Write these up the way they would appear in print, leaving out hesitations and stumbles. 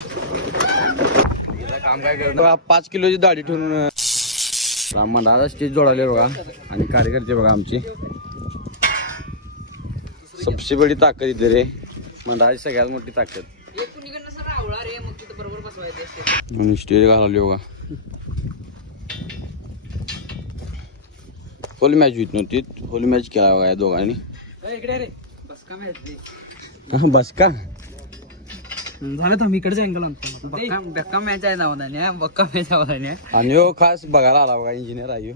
काम काय करतो 5 किलोची दाढी ठेवून मंडळाचा स्टेज जोडाले बघा आणि कार्यकर्ते बघा आमची सबसे बडी ताकद इथे रे मंडळाची सगळ्यात मोठी ताकद आणि स्टेज घालवली बघा फुल मॅच होत नव्हती फुल मॅच केला बघा या दोघांनी बस का झालं तर मी इकडे अँगल आणतो बक्का मॅच आहे ना बक्का मॅच आहे आणि हो खास बघायला आला बघा इंजिनियर आहे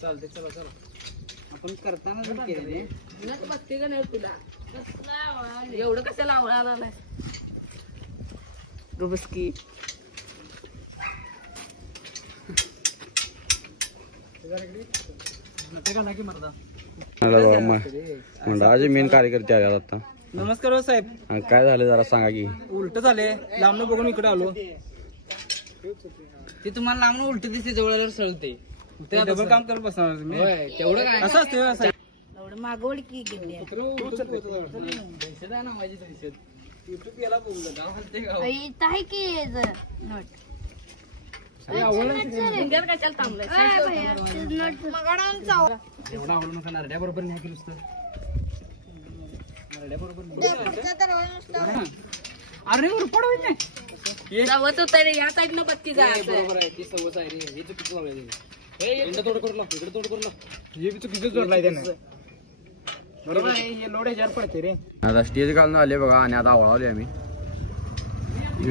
चालते चला चला आपण करताना जर केले बघते का नाही तुला एवढं कसं लावणार नाही रोबस्की मंडळाचे मेन कार्यकर्ते आले आता नमस्कार साहेब काय झालं जरा सांगा की उलट झाले लांबनं बघून इकडे आलो ते तुम्हाला लांबनं उलट दिसते जवळ सळते ते डबल काम करत बसणार तुम्ही तेवढं काय असं असते एवढं मागवड की नरड्या बरोबर नाही केलं नुसतं अरे पडवत नाही या साईड न बत्ती बरोबर आहे ती सवच आहे रे हे चुकीचं लावलंय तोड करून इकडे तोड करून हे चुकीचं जोडलाय त्याने बरोबर आहे हे लोड ह्याच्यावर पडते रे आता स्टेज घालून आले बघा आणि आता आवळावले आम्ही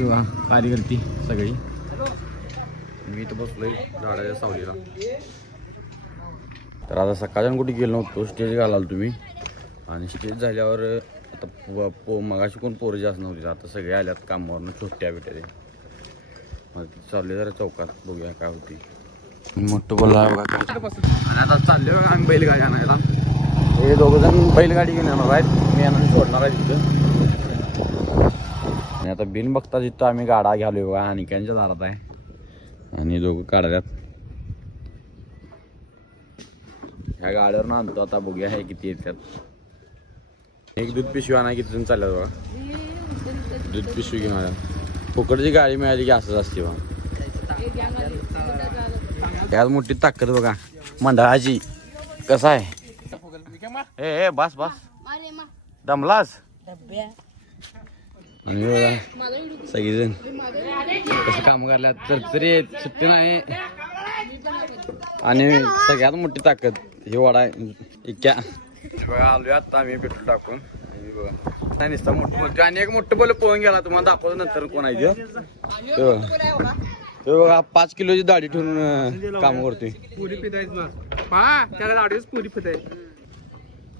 बघा कार्यकर्ती सगळी मी इथं बसलोय झाडाच्या सावलीला तर आता सकाळच्या कुठे गेलो नव्हतो स्टेज घालाल तुम्ही आणि स्टेज झाल्यावर आता मगाशी कोण पोरं जास्त नव्हती आता सगळे आल्यात कामावरनं छोट्या बिट्या मग चालले जरा चौकात बघूया काय होती मोठं बोलला बघा आणि आता चालले बघा आम्ही बैलगाडी आणायला हे दोघं जण बैलगाडी घेऊन येणार आहेत मी यांना सोडणार आहे तिथं आणि आता बिन बघता तिथं आम्ही गाडा घ्यालोय बघा अनिकांच्या दारात आहे आणि दोघं काढल्यात ह्या गाड्यावर आणतो आता बघूया हे किती येतात एक दूध पिशवी आणा किती जण चालल्यात बघा दूध पिशवी घेऊन आल्या फुकटची गाडी मिळाली की असंच असते बघा यात मोठी ताकद बघा मंडळाची कसं आहे ए बस बस दमलास आणि बघा सगळीजण कसं काम करल्यात तर तरी सुट्टी नाही आणि सगळ्यात मोठी ताकद ही वाडा इतक्या बघा आलोय आता आम्ही पेट्रोल टाकून बघा नुसता मोठं बोलतो आणि एक मोठं बोल पळून गेला तुम्हाला दाखवतो नंतर कोण आहे ते बघा 5 किलोची दाढी ठेवून काम करतोय पुरी त्याला दाढीच पुरी पिताय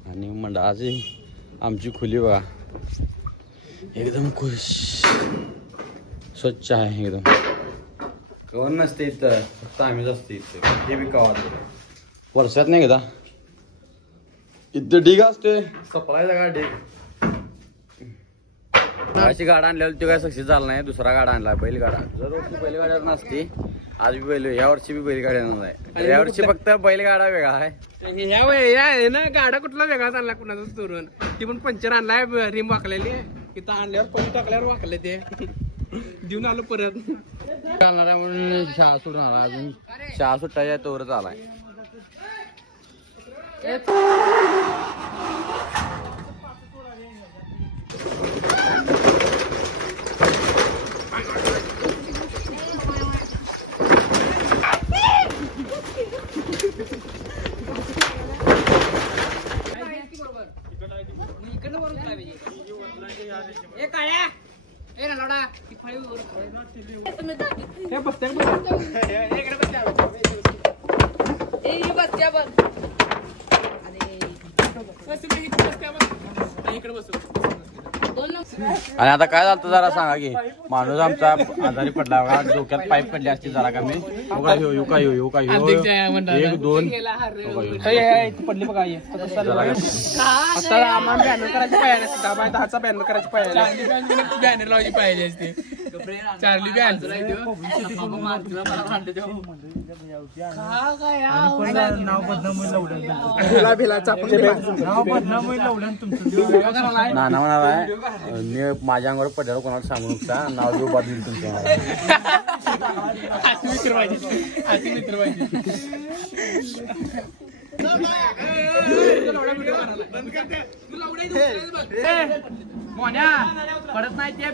आणि मंडळाची आमची खुली बघा एकदम खुश स्वच्छ आहे एकदम कवन नसते इथं फक्त आम्हीच असते इथं हे बी कवा वर्षात नाही का इथं ढीग असते सप्लायचा का ढीग अशी गाडा आणल्यावर तो काय सक्सेस झाला नाही दुसरा गाडा आणला बैलगाडा जर बैलगाड्या नसती आज बी बैल या वर्षी बी बैलगाड्या नाही या वर्षी फक्त बैलगाडा वेगळा आहे या ना गाडा कुठला वेगळाच आणला कुणाचा चोरून ती पण पंचर आणलाय रिम वाकलेली इथं आणल्यावर कोणी टाकल्यावर वाकले ते देऊन आलो परत चालणार आहे म्हणून शाळा सोडून आला अजून शाळा सुटायच्या तोवरच आलाय आणि आता काय झालं जरा सांगा की माणूस आमचा आजारी पडला बघा डोक्यात पाईप पडली असती जरा कमी येऊ काय एक दोन पडली बघा बॅनर करायची पाहिजे 10चा बॅनर करायची पाहिजे बॅनर लावायची पाहिजे असते चार्ली नाना म्हणाला माझ्या अंगावर पडल्यावर कोणाला सांगू नका नाव देऊ बाद देईल तुमच्या मोन्या पडत नाही ते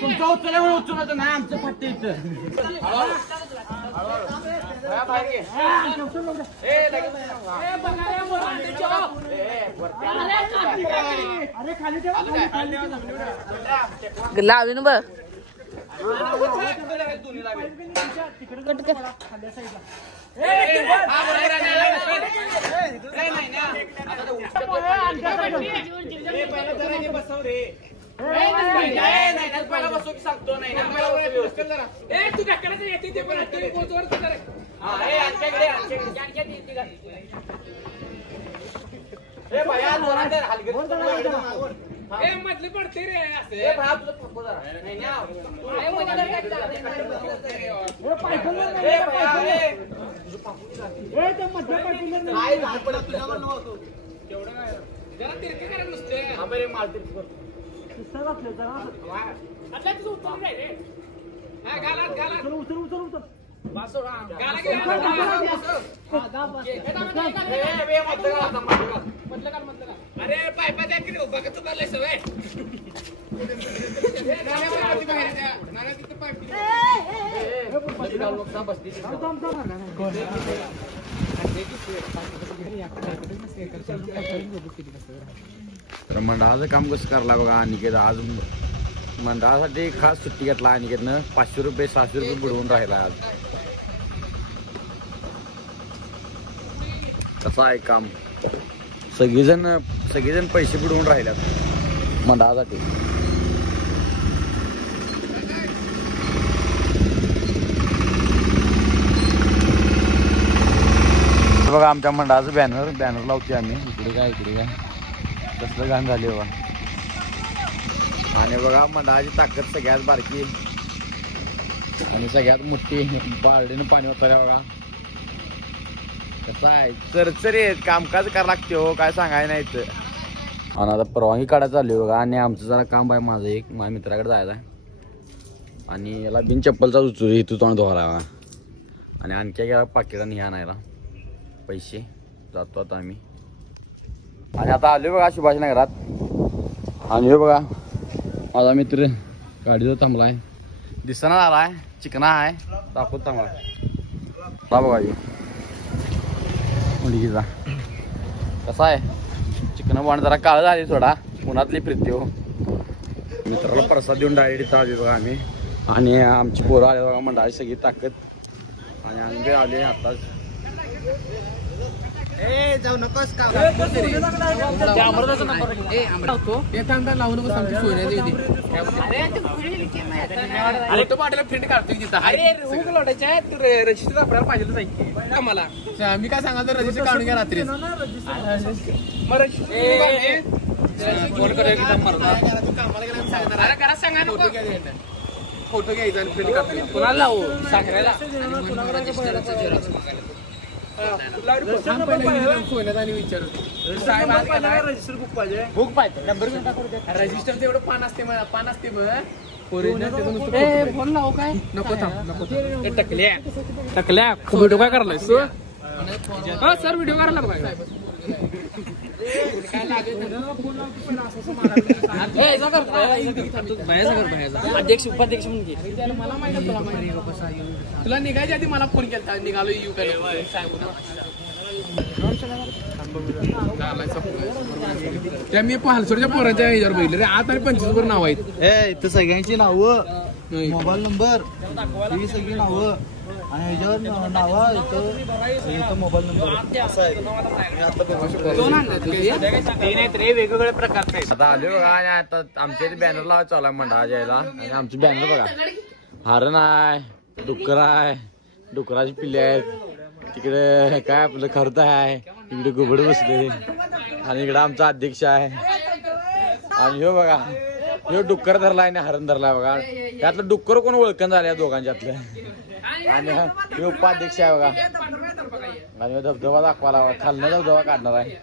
तुमचं उचलल्यामुळे उचलत नाही आमचं पट्टे इथं लावीन बघ मधले पडते रे जरा तिरके करा नुसते अरे पायपा द्या की बघा तू चाललंय सवय तर मंडळाचं काम कसं करायला बघा अनिकेत आज मंडळासाठी खास सुट्टी घेतला अनिकेतनं 500 रुपये 600 रुपये बुडवून राहिला आज कसं आहे काम सगळेजण पैसे बुडवून राहिल्यात मंडळासाठी बघा आमच्या मंडळाचं बॅनर लावते आम्ही इकडे काय कसलं गाण झाले बघा आणि बघा मंडळाची ताकद सगळ्यात बारकी आणि सगळ्यात मोठी बारडीनं पाणी उतरल्या बघा कसं आहे चरचरीत कामकाज करावं लागते हो काय सांगाय नाही तर आणि आता परवानगी काढायला चालली बघा आणि आमचं जरा काम आहे माझं एक माझ्या मित्राकडे जायचं आहे आणि याला बिन चप्पलचा उचलू इथं तोंड धुवायला बघा आणि आणखी गेला पाकिटाने ह्या आणायला पैसे जातो आता आम्ही आणि आता आलो बघा सुभाषनगरात आणि हे बघा माझा मित्र गाडीवर थांबला आहे दिसना आला आहे चिकना आहे दाखवत थांबला बघा मुलगीचा कसा आहे चिकन बाण जरा काळ झाली थोडा उन्हातली प्रीती हो मित्राला प्रसाद देऊन डायरेक्ट इथं आली बघा आम्ही आणि आमची पोरं आले बघा मंडळाची सगळी ताकद आणि आम्ही आले आताच जाऊ नकोस का अरे तो पाटीला प्रिंट काढतोय तिथं रजिस्टर आपल्याला पाहिजे मला मी काय सांगाल तर रजिस्टर काढून घ्या रात्री फोटो घ्यायचा आणि प्रिंट काढतोय कुणाला लावू सांगायला बुक पाहिजे रजिस्टर एवढं पान असते मग फोन लावू काय नको टकल्या व्हिडिओ काय करायला सर व्हिडिओ करायला बघा अध्यक्ष उपाध्यक्ष म्हणून मला माहिती तुला निघायच्या आधी मला फोन केला निघालो येऊ काय त्या मी पालसोडच्या पोरांच्या ह्याच्यावर बघितलं रे आता 25 वर नाव आहेत इथं सगळ्यांची नावं मोबाईल नंबर ही सगळी नावं आणि ह्याच्यावर नावं इथं मोबाईल नंबर असं आहे वेगवेगळ्या प्रकारचे आता आले बघा आणि आता आमच्या इथे बॅनर लावायला चालू आहे मंडळाच्या यायला आणि आमची बॅनर बघा हरण आहे डुक्कर आहे डुकराची पिल्ले आहेत तिकडे काय आपलं खर्च आहे इकडे घुबड बसले आणि इकडे आमचा अध्यक्ष आहे आणि ह्यो बघा ह्यो डुक्कर धरलाय आणि हरण धरलाय बघा त्यातलं डुक्कर कोण ओळखण झालं या दोघांच्यातलं आणि हे उपाध्यक्ष आहे बघा आणि धबधबा दाखवायला खालनं धबधबा काढणार आहे